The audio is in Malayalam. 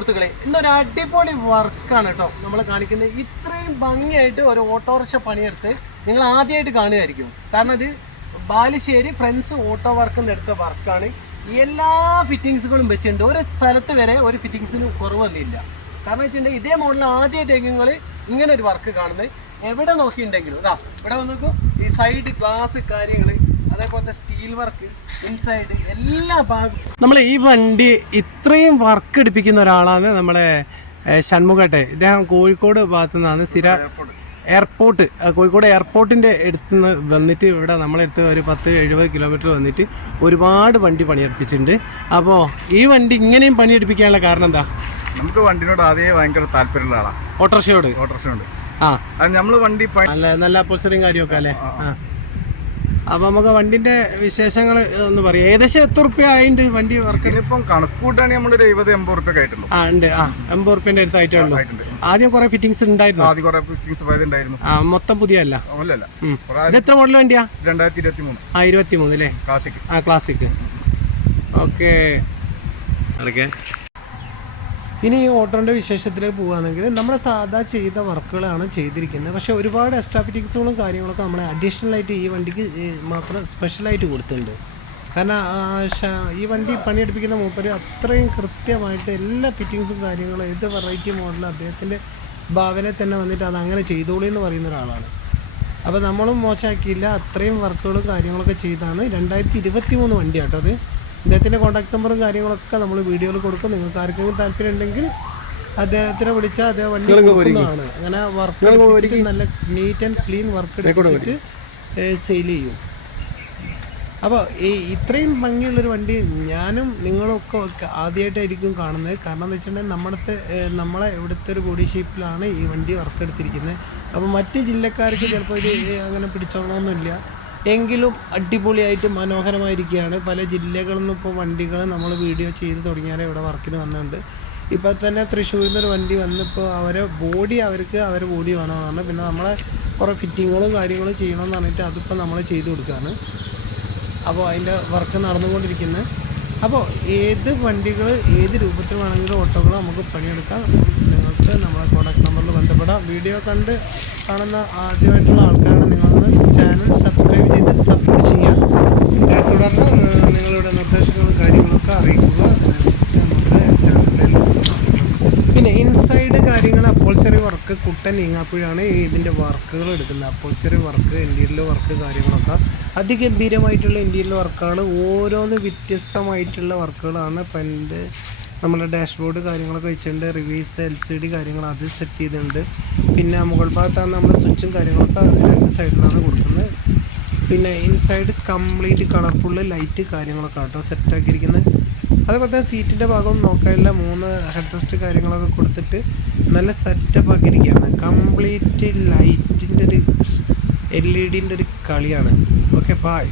സുഹൃത്തുക്കളെ ഇന്നൊരു അടിപൊളി വർക്കാണ് കേട്ടോ. നമ്മൾ കാണിക്കുന്നത് ഇത്രയും ഭംഗിയായിട്ട് ഒരു ഓട്ടോറിക്ഷ പണിയെടുത്ത് നിങ്ങൾ ആദ്യമായിട്ട് കാണുകയായിരിക്കും. കാരണം ഇത് ബാലുശ്ശേരി ഫ്രണ്ട്സ് ഓട്ടോ വർക്ക് എടുത്ത വർക്കാണ്. എല്ലാ ഫിറ്റിങ്സുകളും വെച്ചിട്ടുണ്ട്. ഒരു സ്ഥലത്ത് വരെ ഒരു ഫിറ്റിങ്സിന് കുറവൊന്നുമില്ല കാരണം വെച്ചിട്ടുണ്ടെങ്കിൽ ഇതേ മോഡൽ ആദ്യമായിട്ട് നിങ്ങൾ ഇങ്ങനെ ഒരു വർക്ക് കാണുന്നത്. എവിടെ നോക്കിയിട്ടുണ്ടെങ്കിലും ഇതാ ഇവിടെ നോക്കൂ. ഈ സൈഡ് ഗ്ലാസ് കാര്യങ്ങൾ അതേപോലത്തെ സ്റ്റീൽ വർക്ക് ഇൻസൈഡ് എല്ലാ ഭാഗം നമ്മൾ ഈ വണ്ടി ഇത്രയും വർക്ക് എടുപ്പിക്കുന്ന ഒരാളാണ് നമ്മളെ ഷൺമുഖട്ടെ ഇദ്ദേഹം കോഴിക്കോട് ഭാഗത്തു നിന്നാണ് സ്ഥിര എയർപോർട്ട് കോഴിക്കോട് എയർപോർട്ടിന്റെ അടുത്ത് നിന്ന് വന്നിട്ട് ഇവിടെ നമ്മളടുത്ത് ഒരു പത്ത് എഴുപത് കിലോമീറ്റർ വന്നിട്ട് ഒരുപാട് വണ്ടി പണിയെടുപ്പിച്ചിട്ടുണ്ട്. അപ്പോൾ ഈ വണ്ടി ഇങ്ങനെയും പണിയെടുപ്പിക്കാനുള്ള കാരണം എന്താ? നമുക്ക് വണ്ടിനോട് ആദ്യമേ ഭയങ്കര താല്പര്യമുള്ള ആളാണ് ഓട്ടോറിക്ഷയോട്? ഓട്ടോറിക്ഷയോട്. ആ. നമ്മൾ വണ്ടി നല്ല നല്ല അപ്പോസറിയും കാര്യമൊക്കെ അല്ലേ? ആ. അപ്പോൾ നമുക്ക് വണ്ടിന്റെ വിശേഷങ്ങൾ ഒന്ന് പറയാം. ഏകദേശം എത്ര റുപ്യ ആയിട്ട് വണ്ടി വർക്ക് ഇതിനിപ്പം കണക്കൂട്ടാണെങ്കിൽ നമ്മളൊരു എഴുപത് എൺപത് റുപ്യ ആയിട്ടുള്ളൂ. ആ ഉണ്ട്. ആ എൺപത് റുപ്യന്റെ അടുത്തായിട്ടേ ഉള്ളൂ. ആദ്യം കുറേ ഫിറ്റിങ്സ് ഉണ്ടായിരുന്നു ആദ്യം കുറെ ഫിറ്റിംഗ്സ് ഉണ്ടായിരുന്നു ആ മൊത്തം പുതിയല്ല അല്ലല്ല. ഉം. ഇത് എത്ര മോഡൽ വണ്ടിയാ? രണ്ടായിരത്തി ഇരുപത്തി മൂന്ന് ആ ഇരുപത്തി മൂന്ന് അല്ലേ ക്ലാസിക് ആ ക്ലാസിക് ഓക്കെ. ഇനി ഈ ഓട്ടോന്റെ വിശേഷത്തിലേക്ക് പോകുകയാണെങ്കിൽ നമ്മൾ സാധാ ചെയ്ത വർക്കുകളാണ് ചെയ്തിരിക്കുന്നത്. പക്ഷേ ഒരുപാട് എക്സ്ട്രാ ഫിറ്റിങ്സുകളും കാര്യങ്ങളൊക്കെ നമ്മൾ അഡീഷണൽ ആയിട്ട് ഈ വണ്ടിക്ക് മാത്രം സ്പെഷ്യലായിട്ട് കൊടുത്തിട്ടുണ്ട്. കാരണം ഈ വണ്ടി പണിയെടുപ്പിക്കുന്ന മൂപ്പര് അത്രയും കൃത്യമായിട്ട് എല്ലാ ഫിറ്റിങ്സും കാര്യങ്ങളും ഏത് വെറൈറ്റി മോഡലും അദ്ദേഹത്തിന്റെ ഭാവനെ തന്നെ വന്നിട്ട് അത് അങ്ങനെ ചെയ്തോളൂ എന്ന് പറയുന്ന ഒരാളാണ്. അപ്പോൾ നമ്മളും മോശമാക്കിയില്ല. അത്രയും വർക്കുകളും കാര്യങ്ങളൊക്കെ ചെയ്താണ്. രണ്ടായിരത്തി ഇരുപത്തി മൂന്ന് വണ്ടി കേട്ടോ അത്. അദ്ദേഹത്തിന്റെ കോൺടാക്ട് നമ്പറും കാര്യങ്ങളൊക്കെ നമ്മൾ വീഡിയോയിൽ കൊടുക്കും. നിങ്ങൾക്ക് ആർക്കെങ്കിലും താല്പര്യം ഉണ്ടെങ്കിൽ അദ്ദേഹത്തിനെ വിളിച്ചാൽ അദ്ദേഹം വണ്ടി കൊടുക്കുന്നതാണ്. അങ്ങനെ വർക്ക് നല്ല നീറ്റ് ആൻഡ് ക്ലീൻ വർക്ക് എടുത്തിട്ട് സെയിൽ ചെയ്യും. അപ്പോൾ ഈ ഇത്രയും ഭംഗിയുള്ളൊരു വണ്ടി ഞാനും നിങ്ങളൊക്കെ ആദ്യമായിട്ടായിരിക്കും കാണുന്നത്. കാരണം എന്ന് വെച്ചിട്ടുണ്ടെങ്കിൽ നമ്മുടെ നമ്മളെ ഇവിടുത്തെ ഒരു ബോഡി ഷേപ്പിലാണ് ഈ വണ്ടി വർക്ക് എടുത്തിരിക്കുന്നത്. അപ്പോൾ മറ്റ് ജില്ലക്കാർക്ക് ചിലപ്പോൾ ഇത് അങ്ങനെ പിടിച്ചോളണമെന്നില്ല എങ്കിലും അടിപൊളിയായിട്ട് മനോഹരമായിരിക്കുകയാണ്. പല ജില്ലകളിൽ നിന്നും ഇപ്പോൾ വണ്ടികൾ നമ്മൾ വീഡിയോ ചെയ്ത് തുടങ്ങിയാലേ ഇവിടെ വർക്കിന് വന്നിട്ടുണ്ട്. ഇപ്പോൾ തന്നെ തൃശ്ശൂരിൽ നിന്നൊരു വണ്ടി വന്നിപ്പോൾ അവരെ ബോഡി അവർക്ക് അവരെ ബോഡി വേണമെന്ന് പറഞ്ഞു. പിന്നെ നമ്മളെ കുറേ ഫിറ്റിങ്ങുകളും കാര്യങ്ങളും ചെയ്യണമെന്ന് പറഞ്ഞിട്ട് അതിപ്പോൾ നമ്മൾ ചെയ്തു കൊടുക്കുകയാണ്. അപ്പോൾ അതിന്റെ വർക്ക് നടന്നുകൊണ്ടിരിക്കുന്നത് അപ്പോൾ ഏത് വണ്ടികൾ ഏത് രൂപത്തിൽ വേണമെങ്കിലും ഓട്ടോകൾ നമുക്ക് പണിയെടുക്കാം. നിങ്ങൾക്ക് നമ്മളെ കോൺടാക്ട് നമ്പറിൽ ബന്ധപ്പെടാം. വീഡിയോ കണ്ട് കാണുന്ന ആദ്യമായിട്ടുള്ള ആൾക്കാരാണ് നിങ്ങളൊന്ന് ചാനൽ സബ്സ്ക്രൈബ് ചെയ്ത് സബ്മിറ്റ് ചെയ്യുക ഏ, തുടർന്ന് നിങ്ങളുടെ നിർദ്ദേശങ്ങളും കാര്യങ്ങളൊക്കെ അറിയിക്കുക. പിന്നെ ഇൻസൈഡ് കാര്യങ്ങൾ അപ്പോൾസറി വർക്ക് കുട്ടൻ നീങ്ങാപ്പുഴാണ് ഇതിന്റെ വർക്കുകൾ എടുക്കുന്നത്. അപ്പോൾസറി വർക്ക് ഇന്റീരിയൽ വർക്ക് കാര്യങ്ങളൊക്കെ അതിഗംഭീരമായിട്ടുള്ള ഇന്റീരിയൽ വർക്കുകൾ ഓരോന്ന് വ്യത്യസ്തമായിട്ടുള്ള വർക്കുകളാണ് ഇപ്പം എന്റെ നമ്മുടെ ഡാഷ്ബോർഡ് കാര്യങ്ങളൊക്കെ വെച്ചിട്ടുണ്ട് റിവേഴ്സ് എൽ സി ഡി കാര്യങ്ങൾ അത് സെറ്റ് ചെയ്തിട്ടുണ്ട്. പിന്നെ മുകൾ ഭാഗത്താണ് നമ്മുടെ സ്വിച്ചും കാര്യങ്ങളൊക്കെ രണ്ട് സൈഡിലാണ് കൊടുക്കുന്നത്. പിന്നെ ഇൻസൈഡ് കംപ്ലീറ്റ് കളർഫുള്ള് ലൈറ്റ് കാര്യങ്ങളൊക്കെ കേട്ടോ സെറ്റാക്കിയിരിക്കുന്നത് അതേപോലെ തന്നെ സീറ്റിന്റെ ഭാഗം നോക്കാനുള്ള മൂന്ന് ഹെഡ് റെസ്റ്റ് കാര്യങ്ങളൊക്കെ കൊടുത്തിട്ട് നല്ല സെറ്റപ്പ് ആക്കിയിരിക്കുകയാണ്. കംപ്ലീറ്റ് ലൈറ്റിന്റെ ഒരു എൽ ഇ ഡിന്റെ ഒരു കളിയാണ്. Okay bye